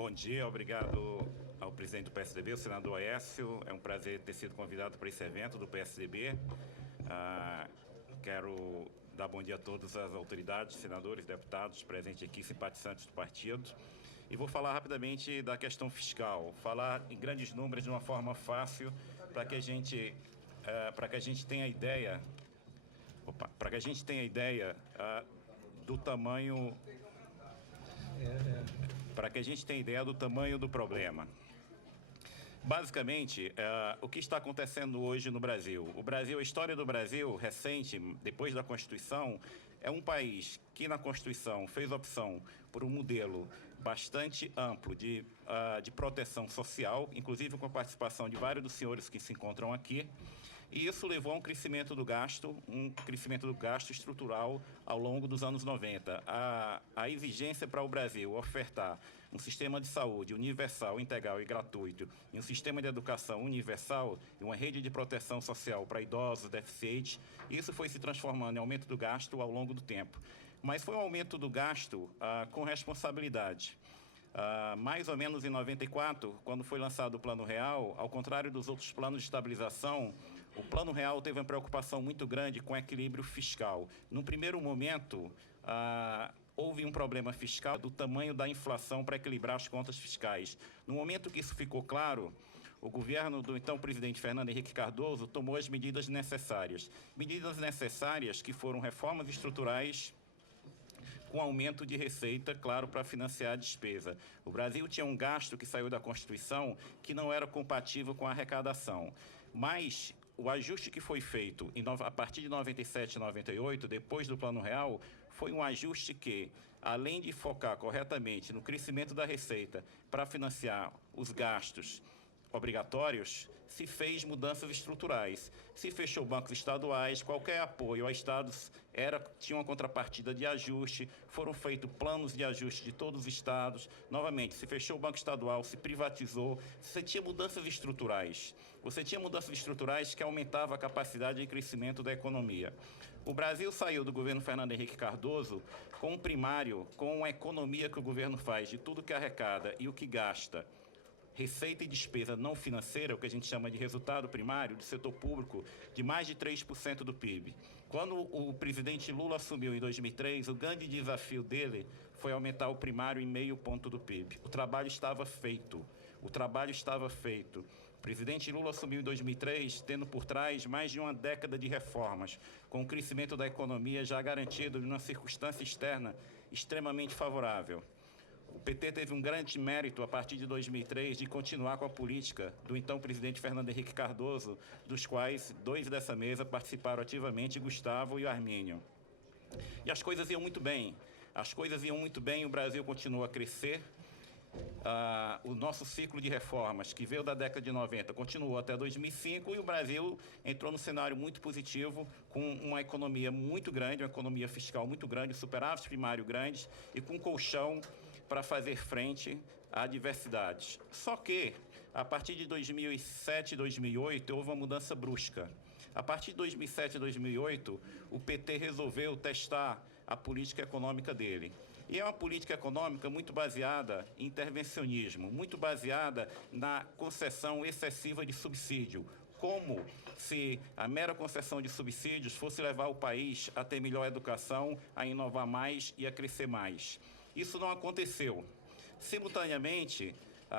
Bom dia, obrigado ao presidente do PSDB, o senador Aécio. É um prazer ter sido convidado para esse evento do PSDB. Quero dar bom dia a todas as autoridades, senadores, deputados presentes aqui, simpatizantes do partido. E vou falar rapidamente da questão fiscal, falar em grandes números de uma forma fácil para que a gente tenha ideia, do tamanho, do tamanho do problema. Basicamente, o que está acontecendo hoje no Brasil? A história do Brasil recente, depois da Constituição, é um país que na Constituição fez opção por um modelo bastante amplo de proteção social, inclusive com a participação de vários dos senhores que se encontram aqui, e isso levou a um crescimento do gasto estrutural ao longo dos anos 90. A exigência para o Brasil ofertar um sistema de saúde universal, integral e gratuito, e um sistema de educação universal e uma rede de proteção social para idosos, deficientes, isso foi se transformando em aumento do gasto ao longo do tempo. Mas foi um aumento do gasto com responsabilidade. Mais ou menos em 94, quando foi lançado o Plano Real, ao contrário dos outros planos de estabilização, o Plano Real teve uma preocupação muito grande com o equilíbrio fiscal. Num primeiro momento, houve um problema fiscal do tamanho da inflação para equilibrar as contas fiscais. No momento que isso ficou claro, o governo do então presidente Fernando Henrique Cardoso tomou as medidas necessárias. Medidas necessárias que foram reformas estruturais com aumento de receita, claro, para financiar a despesa. O Brasil tinha um gasto que saiu da Constituição que não era compatível com a arrecadação. Mas o ajuste que foi feito a partir de 97 e 98, depois do Plano Real, foi um ajuste que, além de focar corretamente no crescimento da receita para financiar os gastos obrigatórios, se fez mudanças estruturais, se fechou bancos estaduais, qualquer apoio a estados tinha uma contrapartida de ajuste, foram feitos planos de ajuste de todos os estados, novamente, se fechou o banco estadual, se privatizou, você tinha mudanças estruturais. Você tinha mudanças estruturais que aumentavam a capacidade de crescimento da economia. O Brasil saiu do governo Fernando Henrique Cardoso com um primário, com a economia que o governo faz, de tudo que arrecada e o que gasta, receita e despesa não financeira, o que a gente chama de resultado primário do setor público, de mais de 3% do PIB. Quando o presidente Lula assumiu em 2003, o grande desafio dele foi aumentar o primário em 0,5 ponto do PIB. O trabalho estava feito. O presidente Lula assumiu em 2003, tendo por trás mais de uma década de reformas, com o crescimento da economia já garantido em uma circunstância externa extremamente favorável. O PT teve um grande mérito, a partir de 2003, de continuar com a política do então presidente Fernando Henrique Cardoso, dos quais 2 dessa mesa participaram ativamente, Gustavo e Armínio. E as coisas iam muito bem. O Brasil continuou a crescer. O nosso ciclo de reformas, que veio da década de 90, continuou até 2005, e o Brasil entrou num cenário muito positivo, com uma economia muito grande, uma economia fiscal muito grande, superávit primário grande, e com colchão para fazer frente a adversidades. Só que, a partir de 2007 e 2008, houve uma mudança brusca. A partir de 2007 e 2008, o PT resolveu testar a política econômica dele. E é uma política econômica muito baseada em intervencionismo, muito baseada na concessão excessiva de subsídio, como se a mera concessão de subsídios fosse levar o país a ter melhor educação, a inovar mais e a crescer mais. Isso não aconteceu. Simultaneamente,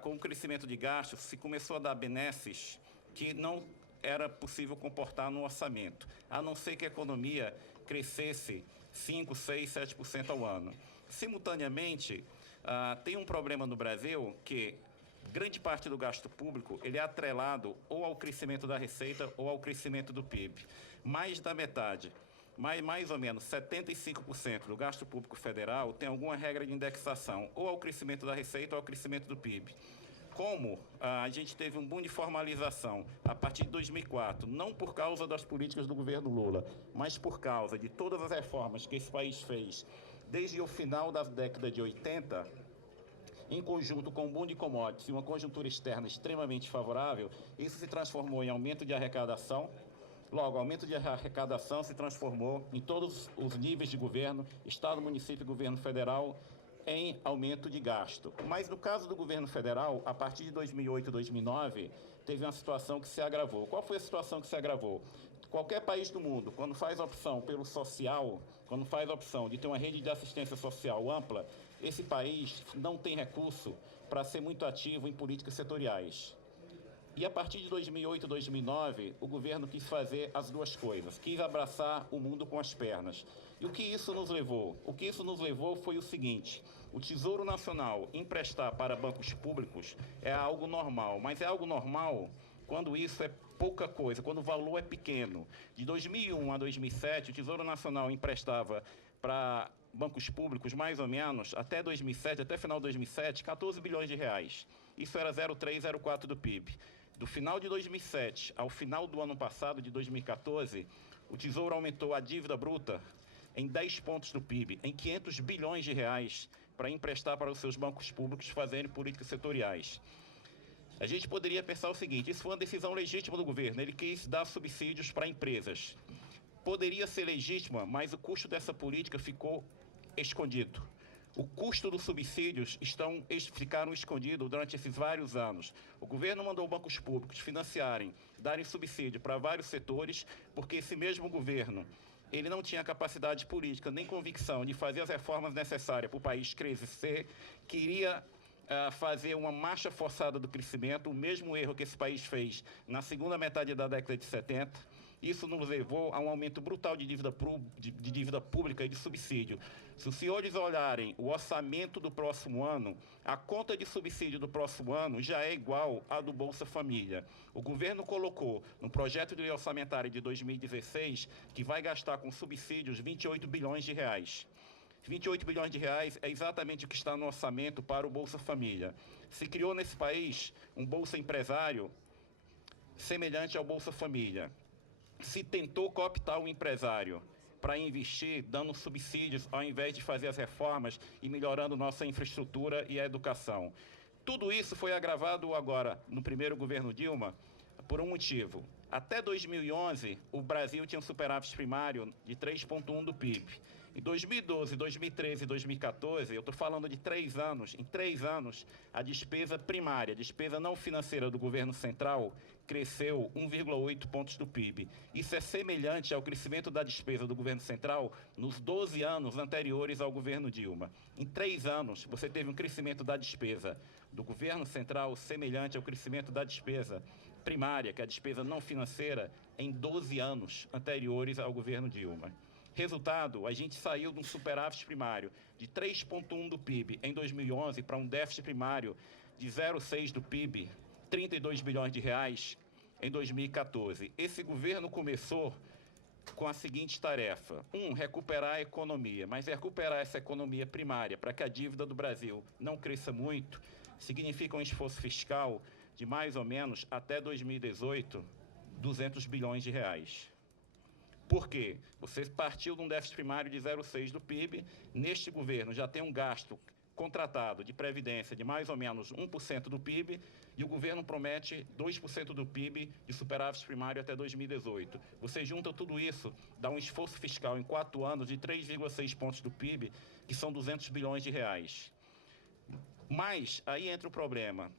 com o crescimento de gastos, se começou a dar benesses que não era possível comportar no orçamento, a não ser que a economia crescesse 5%, 6%, 7% ao ano. Simultaneamente, tem um problema no Brasil que grande parte do gasto público ele é atrelado ou ao crescimento da receita ou ao crescimento do PIB. Mais da metade, mais ou menos 75% do gasto público federal tem alguma regra de indexação ou ao crescimento da receita ou ao crescimento do PIB. Como a gente teve um boom de formalização a partir de 2004, não por causa das políticas do governo Lula, mas por causa de todas as reformas que esse país fez desde o final da década de 80, em conjunto com o boom de commodities e uma conjuntura externa extremamente favorável, isso se transformou em aumento de arrecadação. Logo, o aumento de arrecadação se transformou em todos os níveis de governo, Estado, município e governo federal, em aumento de gasto. Mas no caso do governo federal, a partir de 2008 e 2009, teve uma situação que se agravou. Qual foi a situação que se agravou? Qualquer país do mundo, quando faz a opção pelo social, quando faz a opção de ter uma rede de assistência social ampla, esse país não tem recurso para ser muito ativo em políticas setoriais. E a partir de 2008 e 2009, o governo quis fazer as duas coisas, quis abraçar o mundo com as pernas. E o que isso nos levou? O que isso nos levou foi o seguinte: o Tesouro Nacional emprestar para bancos públicos é algo normal, mas é algo normal quando isso é pouca coisa, quando o valor é pequeno. De 2001 a 2007, o Tesouro Nacional emprestava para bancos públicos, mais ou menos, até 2007, até final de 2007, 14 bilhões de reais. Isso era 0,3, 0,4 do PIB. Do final de 2007 ao final do ano passado, de 2014, o Tesouro aumentou a dívida bruta em 10 pontos do PIB, em 500 bilhões de reais, para emprestar para os seus bancos públicos fazerem políticas setoriais. A gente poderia pensar o seguinte: isso foi uma decisão legítima do governo, ele quis dar subsídios para empresas. Poderia ser legítima, mas o custo dessa política ficou escondido. O custo dos subsídios ficaram escondidos durante esses vários anos. O governo mandou bancos públicos financiarem, darem subsídio para vários setores, porque esse mesmo governo ele não tinha capacidade política nem convicção de fazer as reformas necessárias para o país crescer, queria fazer uma marcha forçada do crescimento, o mesmo erro que esse país fez na segunda metade da década de 70. Isso nos levou a um aumento brutal de dívida pública e de subsídio. Se os senhores olharem o orçamento do próximo ano, a conta de subsídio do próximo ano já é igual à do Bolsa Família. O governo colocou no projeto de lei orçamentária de 2016 que vai gastar com subsídios 28 bilhões de reais. 28 bilhões de reais é exatamente o que está no orçamento para o Bolsa Família. Se criou nesse país um Bolsa Empresário semelhante ao Bolsa Família. Se tentou cooptar o empresário para investir, dando subsídios, ao invés de fazer as reformas e melhorando nossa infraestrutura e a educação. Tudo isso foi agravado agora, no primeiro governo Dilma, por um motivo. Até 2011, o Brasil tinha um superávit primário de 3,1 do PIB. Em 2012, 2013 e 2014, eu estou falando de 3 anos, em 3 anos, a despesa primária, a despesa não financeira do governo central, cresceu 1,8 pontos do PIB. Isso é semelhante ao crescimento da despesa do governo central nos 12 anos anteriores ao governo Dilma. Em 3 anos, você teve um crescimento da despesa do governo central semelhante ao crescimento da despesa primária, que é a despesa não financeira, em 12 anos anteriores ao governo Dilma. Resultado, a gente saiu de um superávit primário de 3,1 do PIB em 2011 para um déficit primário de 0,6 do PIB, 32 bilhões de reais, em 2014. Esse governo começou com a seguinte tarefa: recuperar a economia, mas recuperar essa economia primária para que a dívida do Brasil não cresça muito, significa um esforço fiscal de mais ou menos, até 2018, 200 bilhões de reais. Por quê? Você partiu de um déficit primário de 0,6 do PIB, neste governo já tem um gasto contratado de previdência de mais ou menos 1% do PIB, e o governo promete 2% do PIB de superávit primário até 2018. Você junta tudo isso, dá um esforço fiscal em 4 anos de 3,6 pontos do PIB, que são 200 bilhões de reais. Mas aí entra o problema.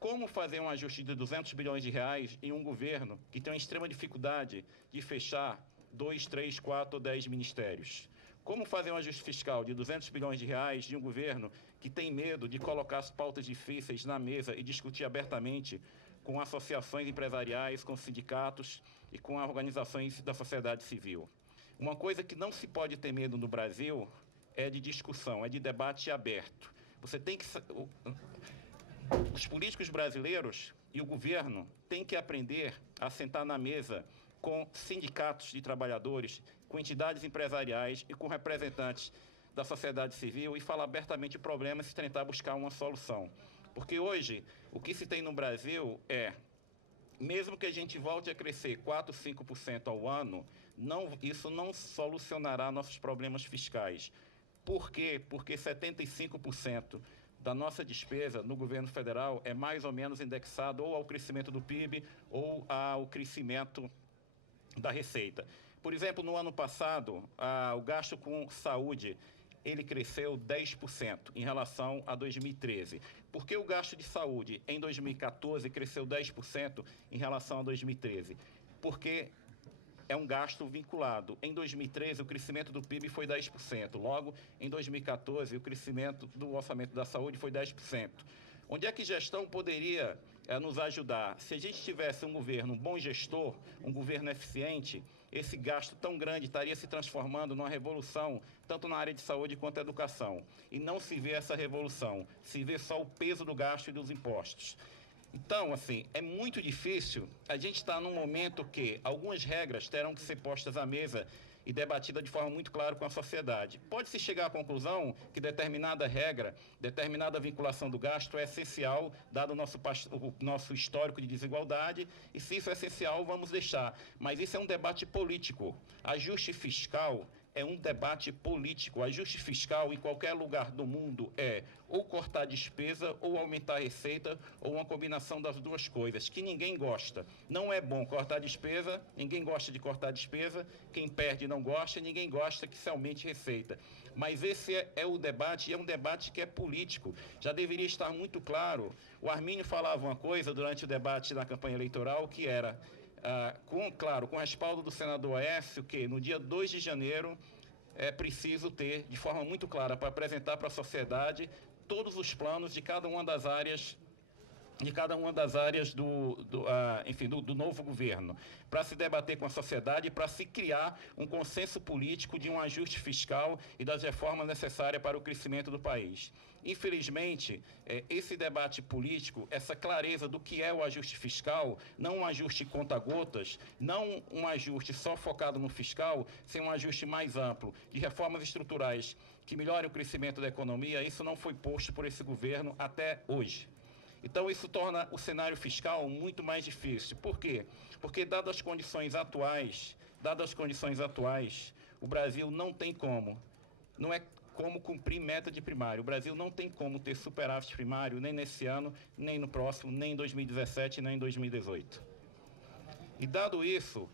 Como fazer um ajuste de 200 bilhões de reais em um governo que tem uma extrema dificuldade de fechar 2, 3, 4 ou 10 ministérios? Como fazer um ajuste fiscal de 200 bilhões de reais de um governo que tem medo de colocar as pautas difíceis na mesa e discutir abertamente com associações empresariais, com sindicatos e com organizações da sociedade civil? Uma coisa que não se pode ter medo no Brasil é de discussão, é de debate aberto. Você tem que... Os políticos brasileiros e o governo têm que aprender a sentar na mesa com sindicatos de trabalhadores, com entidades empresariais e com representantes da sociedade civil e falar abertamente o problema e se tentar buscar uma solução. Porque hoje, o que se tem no Brasil é, mesmo que a gente volte a crescer 4, 5% ao ano, isso não solucionará nossos problemas fiscais. Por quê? Porque 75% da nossa despesa no governo federal é mais ou menos indexado ou ao crescimento do PIB ou ao crescimento da receita. Por exemplo, no ano passado, o gasto com saúde ele cresceu 10% em relação a 2013. Por que o gasto de saúde em 2014 cresceu 10% em relação a 2013? Porque é um gasto vinculado. Em 2013, o crescimento do PIB foi 10%. Logo, em 2014, o crescimento do orçamento da saúde foi 10%. Onde é que gestão poderia nos ajudar? Se a gente tivesse um governo bom gestor, um governo eficiente, esse gasto tão grande estaria se transformando numa revolução, tanto na área de saúde quanto educação. E não se vê essa revolução, se vê só o peso do gasto e dos impostos. Então, assim, é muito difícil. A gente está num momento que algumas regras terão que ser postas à mesa e debatidas de forma muito clara com a sociedade. Pode-se chegar à conclusão que determinada regra, determinada vinculação do gasto é essencial, dado o nosso histórico de desigualdade, e se isso é essencial, vamos deixar. Mas isso é um debate político. Ajuste fiscal é um debate político. Ajuste fiscal em qualquer lugar do mundo é ou cortar despesa, ou aumentar a receita, ou uma combinação das duas coisas, que ninguém gosta. Não é bom cortar despesa, ninguém gosta de cortar despesa, quem perde não gosta, e ninguém gosta que se aumente receita. Mas esse é o debate, e é um debate que é político. Já deveria estar muito claro. O Arminio falava uma coisa durante o debate na campanha eleitoral, que era... com respaldo do senador Aécio, que no dia 2 de janeiro é preciso ter, de forma muito clara, para apresentar para a sociedade todos os planos de cada uma das áreas do novo governo, para se debater com a sociedade, para se criar um consenso político de um ajuste fiscal e das reformas necessárias para o crescimento do país. Infelizmente, esse debate político, essa clareza do que é o ajuste fiscal, não um ajuste conta-gotas, não um ajuste só focado no fiscal, sem um ajuste mais amplo, de reformas estruturais que melhorem o crescimento da economia, isso não foi posto por esse governo até hoje. Então, isso torna o cenário fiscal muito mais difícil. Por quê? Porque, dadas as condições atuais, o Brasil não tem como, não é como cumprir meta de primário. O Brasil não tem como ter superávit primário nem nesse ano, nem no próximo, nem em 2017, nem em 2018. E, dado isso,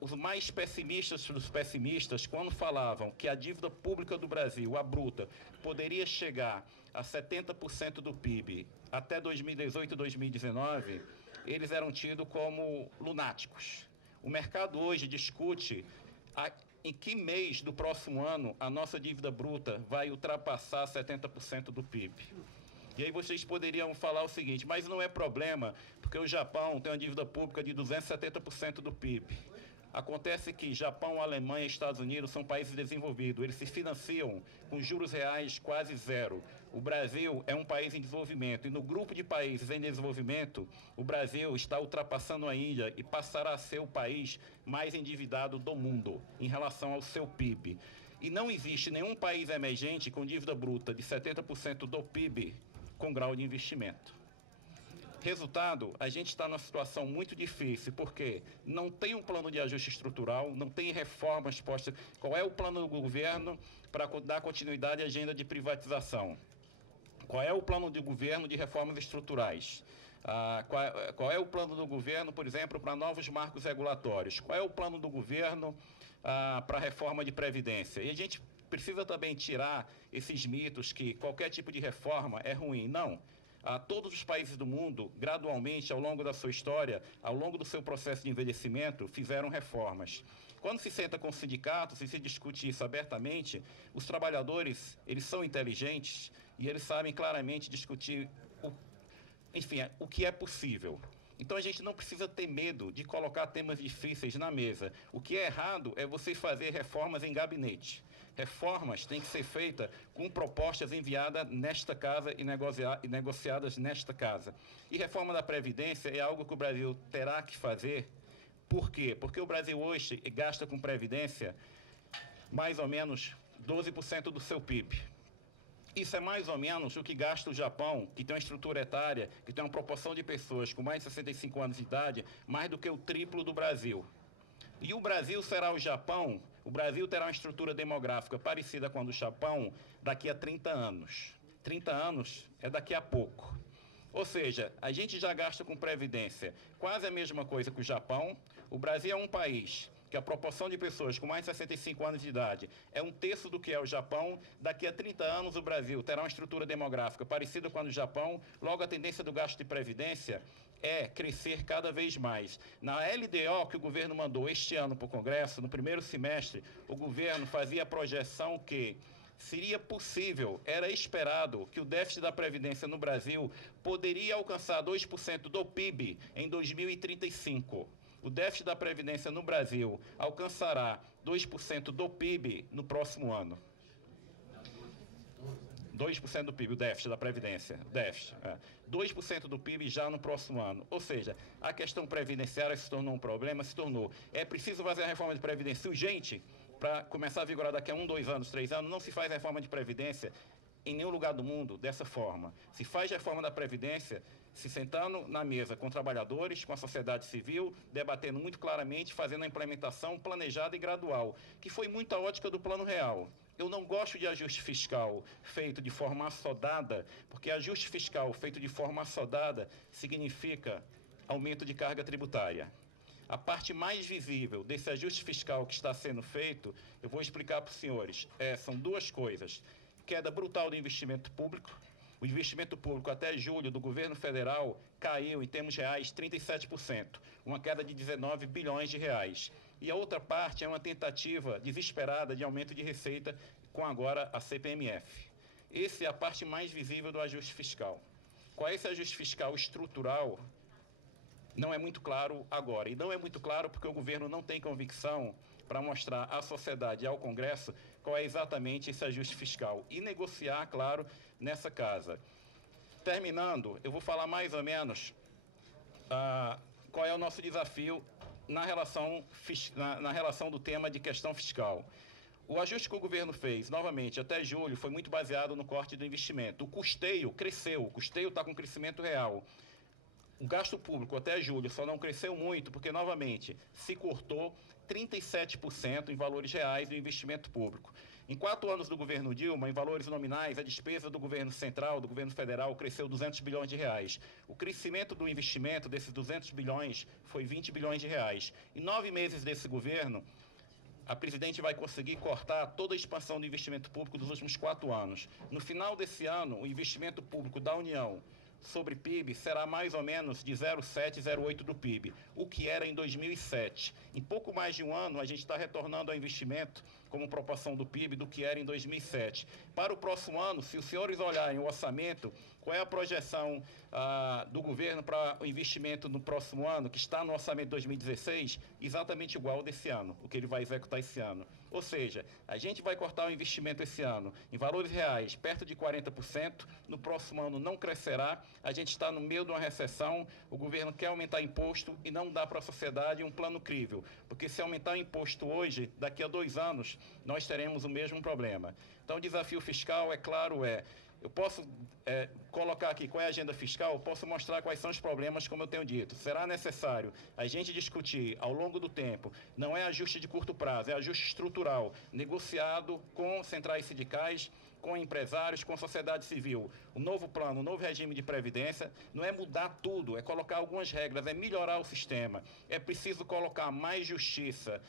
os mais pessimistas dos pessimistas, quando falavam que a dívida pública do Brasil, a bruta, poderia chegar a 70% do PIB até 2018 e 2019, eles eram tidos como lunáticos. O mercado hoje discute em que mês do próximo ano a nossa dívida bruta vai ultrapassar 70% do PIB. E aí vocês poderiam falar o seguinte, mas não é problema, porque o Japão tem uma dívida pública de 270% do PIB. Acontece que Japão, Alemanha e Estados Unidos são países desenvolvidos, eles se financiam com juros reais quase zero. O Brasil é um país em desenvolvimento, e no grupo de países em desenvolvimento, o Brasil está ultrapassando a Índia e passará a ser o país mais endividado do mundo em relação ao seu PIB. E não existe nenhum país emergente com dívida bruta de 70% do PIB com grau de investimento. Resultado, a gente está numa situação muito difícil, porque não tem um plano de ajuste estrutural, não tem reformas postas. Qual é o plano do governo para dar continuidade à agenda de privatização? Qual é o plano de governo de reformas estruturais? Qual é o plano do governo, por exemplo, para novos marcos regulatórios? Qual é o plano do governo para a reforma de previdência? E a gente precisa também tirar esses mitos que qualquer tipo de reforma é ruim. Não. Todos os países do mundo, gradualmente, ao longo da sua história, ao longo do seu processo de envelhecimento, fizeram reformas. Quando se senta com os sindicatos e se discute isso abertamente, os trabalhadores, eles são inteligentes e eles sabem claramente discutir o que é possível. Então, a gente não precisa ter medo de colocar temas difíceis na mesa. O que é errado é você fazer reformas em gabinete. Reformas têm que ser feitas com propostas enviadas nesta casa e negociadas nesta casa. E reforma da Previdência é algo que o Brasil terá que fazer. Por quê? Porque o Brasil hoje gasta com Previdência mais ou menos 12% do seu PIB. Isso é mais ou menos o que gasta o Japão, que tem uma estrutura etária, que tem uma proporção de pessoas com mais de 65 anos de idade, mais do que o triplo do Brasil. E o Brasil será o Japão, o Brasil terá uma estrutura demográfica parecida com a do Japão daqui a 30 anos. 30 anos é daqui a pouco. Ou seja, a gente já gasta com Previdência quase a mesma coisa que o Japão. O Brasil é um país que a proporção de pessoas com mais de 65 anos de idade é 1/3 do que é o Japão, daqui a 30 anos o Brasil terá uma estrutura demográfica parecida com a do Japão, logo a tendência do gasto de previdência é crescer cada vez mais. Na LDO que o governo mandou este ano para o Congresso, no primeiro semestre, o governo fazia a projeção que seria possível, era esperado que o déficit da Previdência no Brasil poderia alcançar 2% do PIB em 2035. O déficit da Previdência no Brasil alcançará 2% do PIB no próximo ano. 2% do PIB, o déficit da Previdência. 2% do PIB já no próximo ano. Ou seja, a questão previdenciária se tornou um problema, É preciso fazer a reforma de Previdência urgente para começar a vigorar daqui a 1, 2 anos, 3 anos. Não se faz reforma de Previdência em nenhum lugar do mundo dessa forma. Se faz reforma da Previdência se sentando na mesa com trabalhadores, com a sociedade civil, debatendo muito claramente, fazendo a implementação planejada e gradual, que foi muito a ótica do Plano Real. Eu não gosto de ajuste fiscal feito de forma assodada, porque ajuste fiscal feito de forma assodada significa aumento de carga tributária. A parte mais visível desse ajuste fiscal que está sendo feito, eu vou explicar para os senhores, são duas coisas. Queda brutal do investimento público. O investimento público até julho do governo federal caiu, em termos reais, 37%, uma queda de 19 bilhões de reais. E a outra parte é uma tentativa desesperada de aumento de receita com agora a CPMF. Essa é a parte mais visível do ajuste fiscal. Qual é esse ajuste fiscal estrutural? Não é muito claro agora. E não é muito claro porque o governo não tem convicção para mostrar à sociedade e ao Congresso qual é exatamente esse ajuste fiscal. E negociar, claro, nessa casa. Terminando, eu vou falar mais ou menos qual é o nosso desafio na relação do tema de questão fiscal. O ajuste que o governo fez, novamente, até julho, foi muito baseado no corte do investimento. O custeio cresceu, o custeio está com crescimento real. O gasto público até julho só não cresceu muito porque, novamente, se cortou 37% em valores reais do investimento público. Em 4 anos do governo Dilma, em valores nominais, a despesa do governo central, do governo federal, cresceu 200 bilhões de reais. O crescimento do investimento desses 200 bilhões foi 20 bilhões de reais. Em 9 meses desse governo, a presidente vai conseguir cortar toda a expansão do investimento público dos últimos 4 anos. No final desse ano, o investimento público da União sobre PIB será mais ou menos de 0,7, 0,8 do PIB, o que era em 2007. Em pouco mais de um ano, a gente está retornando ao investimento como proporção do PIB do que era em 2007. Para o próximo ano, se os senhores olharem o orçamento, qual é a projeção do governo para o investimento no próximo ano, que está no orçamento de 2016, exatamente igual ao desse ano, o que ele vai executar esse ano. Ou seja, a gente vai cortar o investimento esse ano em valores reais perto de 40%, no próximo ano não crescerá, a gente está no meio de uma recessão, o governo quer aumentar imposto e não dá para a sociedade um plano crível, porque se aumentar o imposto hoje, daqui a 2 anos, nós teremos o mesmo problema. Então, o desafio fiscal, é claro, eu posso colocar aqui qual é a agenda fiscal, eu posso mostrar quais são os problemas, como eu tenho dito. Será necessário a gente discutir ao longo do tempo, não é ajuste de curto prazo, é ajuste estrutural, negociado com centrais sindicais, com empresários, com a sociedade civil. O novo plano, o novo regime de previdência, não é mudar tudo, é colocar algumas regras, é melhorar o sistema. É preciso colocar mais justiça,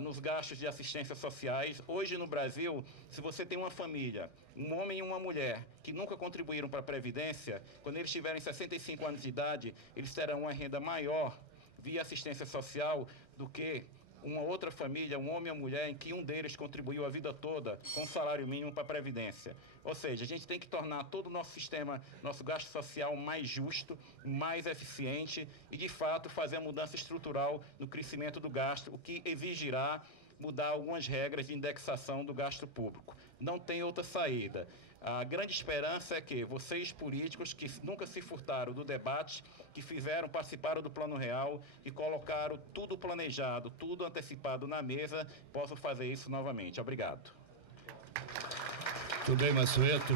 nos gastos de assistência sociais. Hoje no Brasil, se você tem uma família, um homem e uma mulher, que nunca contribuíram para a Previdência, quando eles tiverem 65 anos de idade, eles terão uma renda maior via assistência social do que uma outra família, um homem e uma mulher, em que um deles contribuiu a vida toda com salário mínimo para a Previdência. Ou seja, a gente tem que tornar todo o nosso sistema, nosso gasto social mais justo, mais eficiente e, de fato, fazer a mudança estrutural no crescimento do gasto, o que exigirá mudar algumas regras de indexação do gasto público. Não tem outra saída. A grande esperança é que vocês, políticos, que nunca se furtaram do debate, que participaram do Plano Real, que colocaram tudo planejado, tudo antecipado na mesa, possam fazer isso novamente. Obrigado. Muito bem, Massueto.